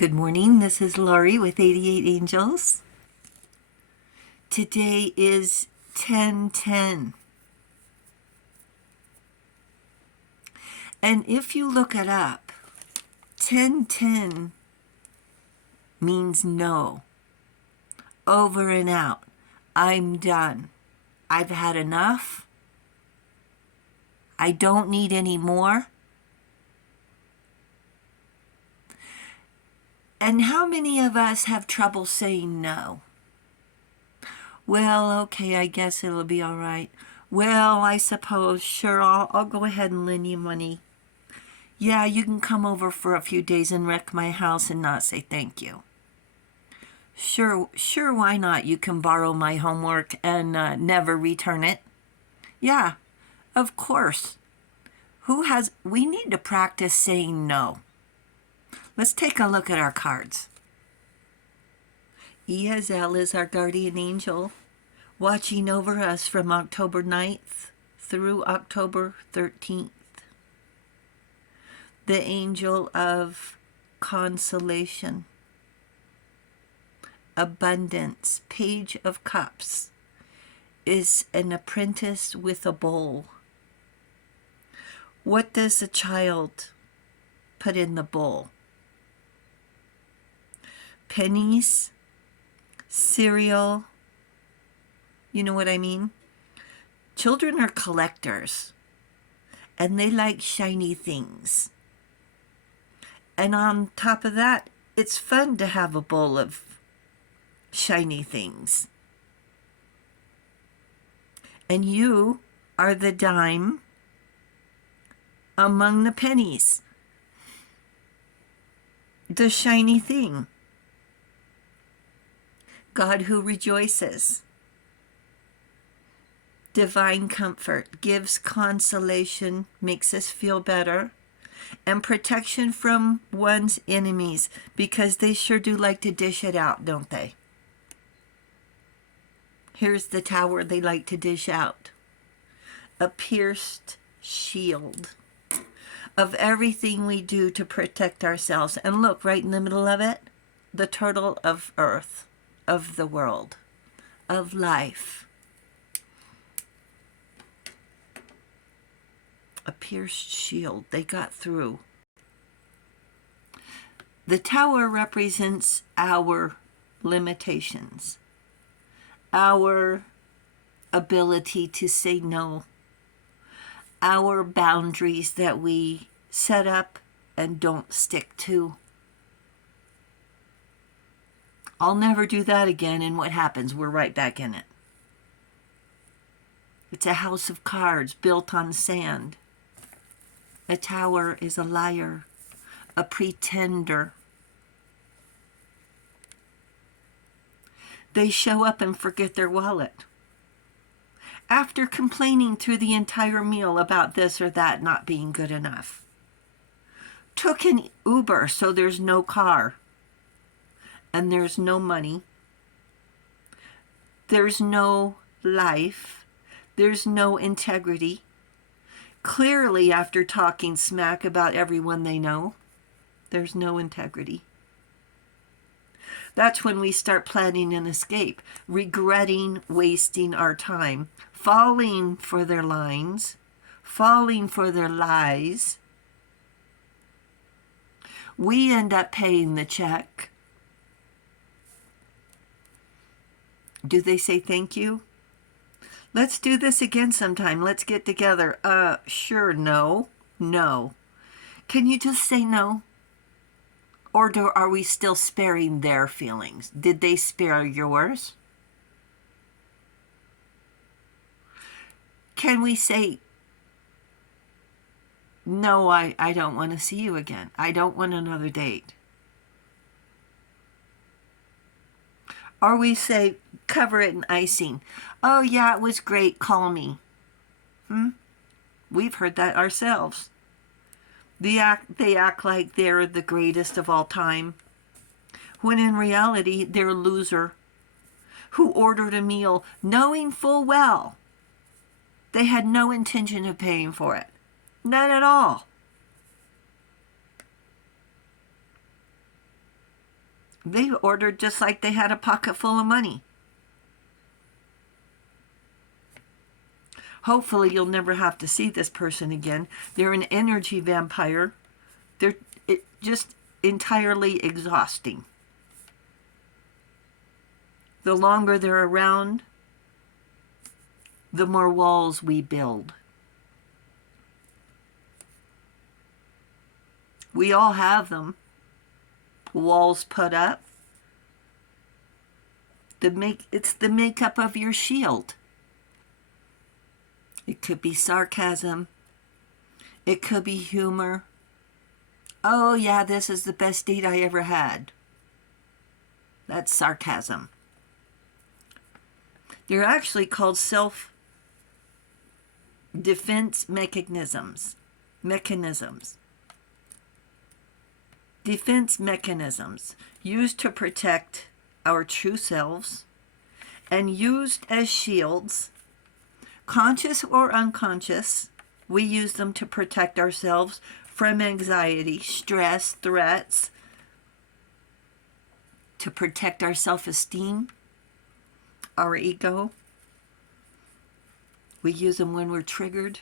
Good morning, this is Laurie with 88 Angels. Today is 10:10. And if you look it up, 10:10 means no. Over and out. I'm done. I've had enough. I don't need any more. And how many of us have trouble saying no? Well, okay, I guess it'll be all right. Well, I suppose, sure, I'll go ahead and lend you money. Yeah, you can come over for a few days and wreck my house and not say thank you. Sure, why not? You can borrow my homework and never return it. Yeah, of course. We need to practice saying no. Let's take a look at our cards. Iazel is our guardian angel, watching over us from October 9th through October 13th. The angel of consolation, abundance, Page of Cups, is an apprentice with a bowl. What does a child put in the bowl? Pennies, cereal, you know what I mean? Children are collectors, and they like shiny things. And on top of that, it's fun to have a bowl of shiny things. And you are the dime among the pennies, the shiny thing. God who rejoices, divine comfort, gives consolation, makes us feel better, and protection from one's enemies, because they sure do like to dish it out, don't they? Here's the tower they like to dish out. A pierced shield of everything we do to protect ourselves. And look, right in the middle of it, the turtle of earth, of the world, of life. A pierced shield. They got through. The tower represents our limitations, our ability to say no, our boundaries that we set up and don't stick to. I'll never do that again, and what happens? We're right back in it. It's a house of cards built on sand. A tower is a liar, a pretender. They show up and forget their wallet. After complaining through the entire meal about this or that not being good enough. Took an Uber, so there's no car. And there's no money. There's no life. There's no integrity. Clearly, after talking smack about everyone they know, there's no integrity. That's when we start planning an escape, regretting wasting our time, falling for their lines, falling for their lies. We end up paying the check. Do they say thank you? Let's do this again sometime. Let's get together. Sure, no. Can you just say no? Or are we still sparing their feelings? Did they spare yours? Can we say, no, I don't want to see you again. I don't want another date. Or we say, cover it in icing. Oh, yeah, it was great. Call me. We've heard that ourselves. They act like they're the greatest of all time, when in reality, they're a loser who ordered a meal knowing full well they had no intention of paying for it. None at all. They ordered just like they had a pocket full of money. Hopefully you'll never have to see this person again. They're an energy vampire. They're just entirely exhausting. The longer they're around, the more walls we build. We all have them. Walls put up. It's the makeup of your shield. It could be sarcasm. It could be humor. Oh yeah, this is the best date I ever had. That's sarcasm. They're actually called self-defense mechanisms. Defense mechanisms used to protect our true selves and used as shields, conscious or unconscious. We use them to protect ourselves from anxiety, stress, threats, to protect our self-esteem, our ego. We use them when we're triggered,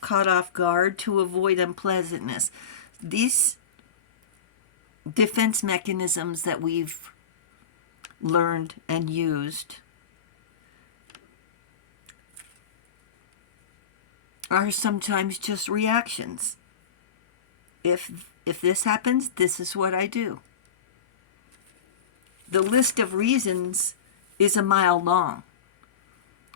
caught off guard, to avoid unpleasantness. These defense mechanisms that we've learned and used are sometimes just reactions. If this happens, this is what I do. The list of reasons is a mile long.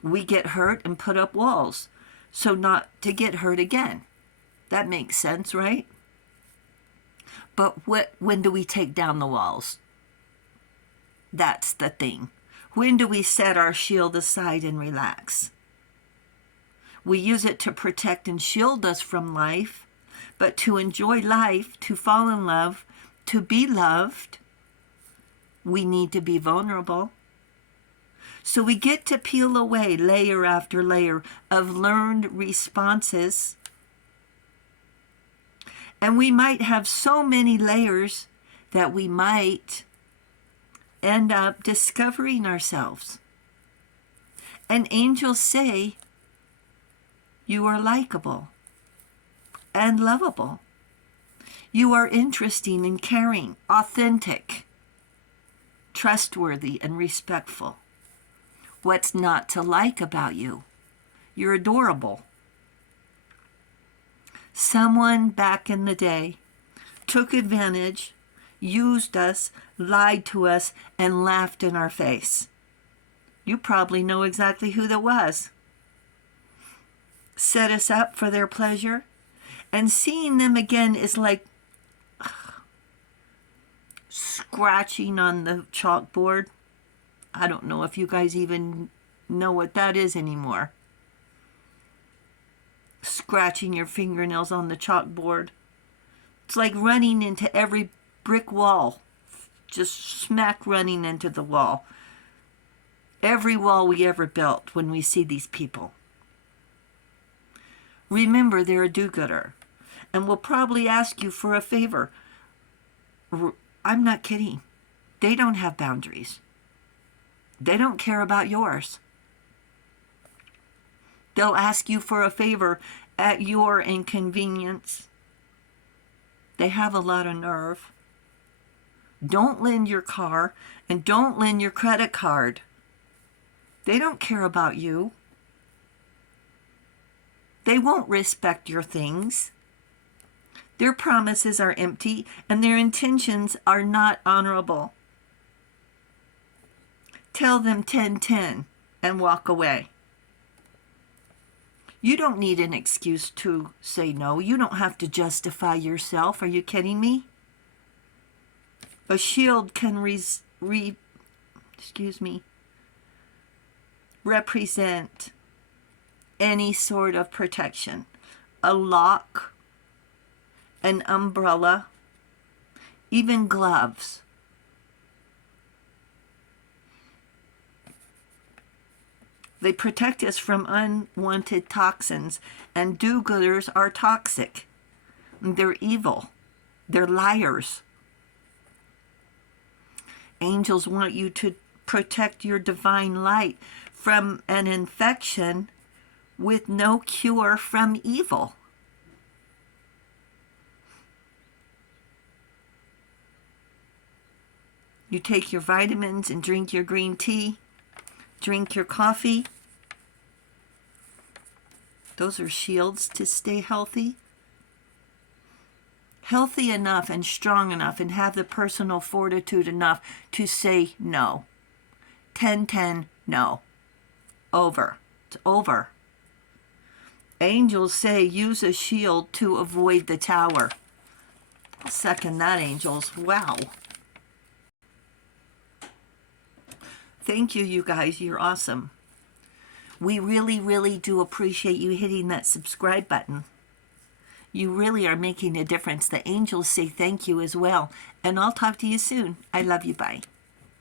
We get hurt and put up walls so not to get hurt again. That makes sense, right? But when do we take down the walls? That's the thing. When do we set our shield aside and relax? We use it to protect and shield us from life, but to enjoy life, to fall in love, to be loved, we need to be vulnerable. So we get to peel away layer after layer of learned responses. And we might have so many layers that we might end up discovering ourselves. And angels say, you are likable and lovable. You are interesting and caring, authentic, trustworthy and respectful. What's not to like about you? You're adorable. Someone back in the day took advantage, used us, lied to us, and laughed in our face. You probably know exactly who that was. Set us up for their pleasure, and seeing them again is like scratching on the chalkboard. I don't know if you guys even know what that is anymore. Scratching your fingernails on the chalkboard. It's like running into every brick wall. Just smack running into the wall. Every wall we ever built when we see these people. Remember, they're a do-gooder and will probably ask you for a favor. I'm not kidding. They don't have boundaries. They don't care about yours. They'll ask you for a favor at your inconvenience. They have a lot of nerve. Don't lend your car and don't lend your credit card. They don't care about you. They won't respect your things. Their promises are empty and their intentions are not honorable. Tell them 10-10 and walk away. You don't need an excuse to say no. You don't have to justify yourself. Are you kidding me? A shield can represent any sort of protection. A lock, an umbrella, even gloves. They protect us from unwanted toxins, and do-gooders are toxic. They're evil. They're liars. Angels want you to protect your divine light from an infection with no cure from evil. You take your vitamins and drink your green tea, drink your coffee. Those are shields to stay healthy. Healthy enough and strong enough and have the personal fortitude enough to say no. 10-10, no. Over. It's over. Angels say use a shield to avoid the tower. I'll second that, angels. Wow. Thank you, you guys. You're awesome. We really, really do appreciate you hitting that subscribe button. You really are making a difference. The angels say thank you as well. And I'll talk to you soon. I love you. Bye.